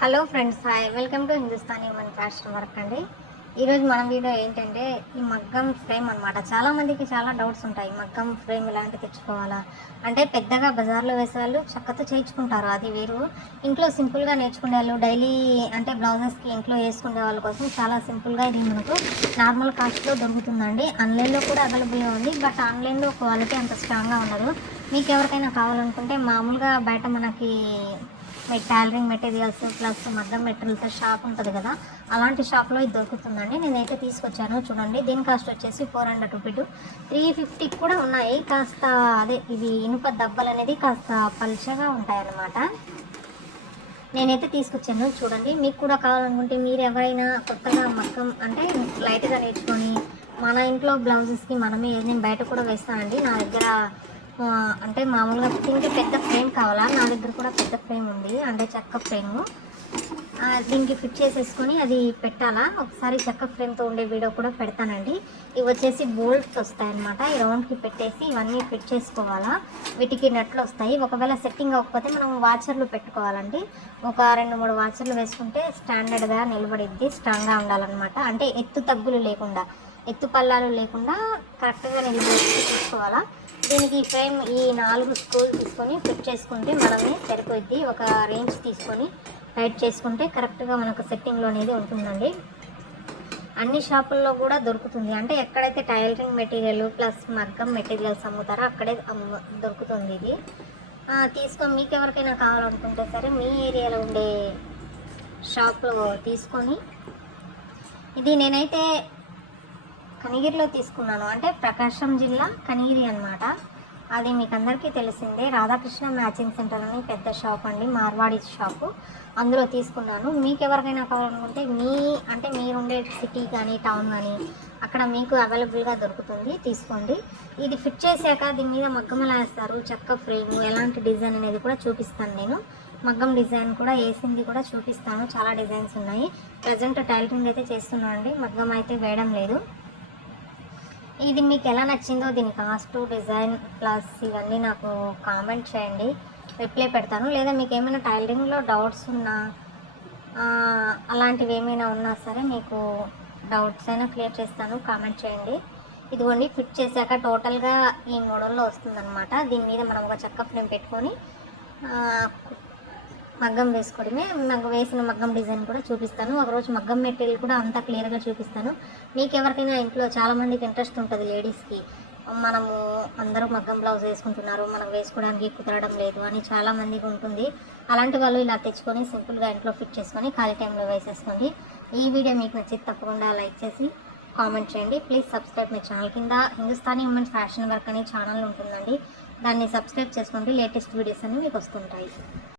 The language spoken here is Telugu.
Hello friends, hi, welcome to Hindustani women fashion work అండి. ఈరోజు మన వీడియో ఏంటంటే ఈ మగ్గం ఫ్రేమ్ అనమాట. చాలామందికి చాలా డౌట్స్ ఉంటాయి. మగ్గం ఫ్రేమ్ ఇలాంటి తెచ్చుకోవాలా అంటే, పెద్దగా బజార్లో వేసే వాళ్ళు చక్కతో చేయించుకుంటారు, అది వేరు. ఇంట్లో సింపుల్గా నేర్చుకునే వాళ్ళు, డైలీ అంటే బ్లౌజెస్కి ఇంట్లో వేసుకునే వాళ్ళ కోసం చాలా సింపుల్గా ఇది మనకు నార్మల్ కాస్ట్లో దొరుకుతుందండి. ఆన్లైన్లో కూడా అవైలబుల్గా ఉంది, బట్ ఆన్లైన్లో క్వాలిటీ అంత స్ట్రాంగ్గా ఉండదు. మీకు ఎవరికైనా కావాలనుకుంటే మామూలుగా బయట మనకి టైలరింగ్ మెటీరియల్స్ ప్లస్ మగ్గం మెటీరియల్స్ షాప్ ఉంటుంది కదా, అలాంటి షాప్లో ఇది దొరుకుతుందండి. నేనైతే తీసుకొచ్చాను, చూడండి. దీని కాస్ట్ వచ్చేసి 400 రూపీస్. 350 కూడా ఉన్నాయి. కాస్త అదే ఇవి ఇనుప దెబ్బలు అనేది కాస్త పలుచగా ఉంటాయన్నమాట. నేనైతే తీసుకొచ్చాను, చూడండి. మీకు కూడా కావాలనుకుంటే మీరు ఎవరైనా కొత్తగా మగ్గం అంటే లైట్గా నేర్చుకొని మన ఇంట్లో బ్లౌజెస్కి మనమే, నేను బయట కూడా వేస్తానండి. నా దగ్గర అంటే మామూలుగా దీనికి పెద్ద ఫ్రేమ్ కావాలా, నా దగ్గర కూడా పెద్ద ఫ్రేమ్ ఉంది, అంటే చెక్క ఫ్రేము. దీనికి ఫిట్ చేసేసుకొని అది పెట్టాలా. ఒకసారి చెక్క ఫ్రేమ్తో ఉండే వీడియో కూడా పెడతానండి. ఇవి వచ్చేసి బోల్ట్స్ వస్తాయన్నమాట. ఈ రౌండ్కి పెట్టేసి ఇవన్నీ ఫిట్ చేసుకోవాలా. వీటికి నెట్లు వస్తాయి. ఒకవేళ సెట్టింగ్ అవ్వకపోతే మనం వాచర్లు పెట్టుకోవాలండి. ఒక 2-3 వాచర్లు వేసుకుంటే స్టాండర్డ్గా నిలబడిద్ది, స్ట్రాంగ్గా ఉండాలన్నమాట. అంటే ఎత్తు తగ్గులు లేకుండా, ఎత్తు పల్లాలు లేకుండా కరెక్ట్గా నిలబడి చూసుకోవాలా. దీనికి ఫ్రేమ్ ఈ 4 స్క్రూలు తీసుకొని ఫిట్ చేసుకుంటే మనమే సరిపోద్ది. ఒక రేంజ్ తీసుకొని టైట్ చేసుకుంటే కరెక్ట్గా మనకు సెట్టింగ్లో అనేది ఉంటుందండి. అన్ని షాపుల్లో కూడా దొరుకుతుంది. అంటే ఎక్కడైతే టైలరింగ్ మెటీరియల్ ప్లస్ మగ్గం మెటీరియల్స్ అమ్ముతారో అక్కడే దొరుకుతుంది ఇది. తీసుకొని మీకు ఎవరికైనా కావాలనుకుంటే సరే మీ ఏరియాలో ఉండే షాప్లో తీసుకొని, ఇది నేనైతే కనిగిరిలో తీసుకున్నాను. అంటే ప్రకాశం జిల్లా కనిగిరి అనమాట. అది మీకు అందరికీ తెలిసిందే. రాధాకృష్ణ మ్యాచింగ్ సెంటర్ అని పెద్ద షాప్ అండి, మార్వాడి షాపు. అందులో తీసుకున్నాను. మీకు ఎవరికైనా కావాలనుకుంటే అంటే మీరుండే సిటీ కానీ టౌన్ కానీ అక్కడ మీకు అవైలబుల్గా దొరుకుతుంది, తీసుకోండి. ఇది ఫిట్ చేశాక దీని మీద మగ్గం ఎలా వేస్తారు, చెక్క ఫ్రేము, ఎలాంటి డిజైన్ అనేది కూడా చూపిస్తాను నేను. మగ్గం డిజైన్ కూడా వేసింది కూడా చూపిస్తాను. చాలా డిజైన్స్ ఉన్నాయి. ప్రజెంట్ టైలరింగ్ అయితే చేస్తున్నాను అండి, మగ్గం అయితే వేయడం లేదు. ఇది మీకు ఎలా నచ్చిందో, దీని కాస్ట్, డిజైన్ ప్లస్ ఇవన్నీ నాకు కామెంట్ చేయండి, రిప్లై పెడతాను. లేదా మీకు ఏమైనా టైలరింగ్లో డౌట్స్ ఉన్నా, అలాంటివి ఏమైనా ఉన్నా సరే మీకు డౌట్స్ అయినా క్లియర్ చేస్తాను, కామెంట్ చేయండి. ఇదిగోండి, ఫిట్ చేశాక టోటల్గా ఈ మోడల్లో వస్తుందన్నమాట. దీని మీద మనం ఒక చెక్క ఫ్రేమ్ పెట్టుకొని మగ్గం వేసుకోవడమే. నాకు వేసిన మగ్గం డిజైన్ కూడా చూపిస్తాను. ఒకరోజు మగ్గం మెటీరియల్ కూడా అంతా క్లియర్గా చూపిస్తాను. మీకు ఎవరికైనా ఇంట్లో చాలామందికి ఇంట్రెస్ట్ ఉంటుంది, లేడీస్కి, మనము అందరూ మగ్గం బ్లౌజ్ వేసుకుంటున్నారు, మనకు వేసుకోవడానికి కుదరడం లేదు అని చాలామందికి ఉంటుంది. అలాంటి వాళ్ళు ఇలా తెచ్చుకొని సింపుల్గా ఇంట్లో ఫిట్ చేసుకొని ఖాళీ టైంలో వేసేసుకోండి. ఈ వీడియో మీకు నచ్చితే తప్పకుండా లైక్ చేసి కామెంట్ చేయండి. Please subscribe my channel. కింద హిందుస్థానీ ఉమెన్ ఫ్యాషన్ వర్క్ అనే ఛానల్ ఉంటుందండి, దాన్ని సబ్స్క్రైబ్ చేసుకోండి. లేటెస్ట్ వీడియోస్ అన్నీ మీకు వస్తుంటాయి.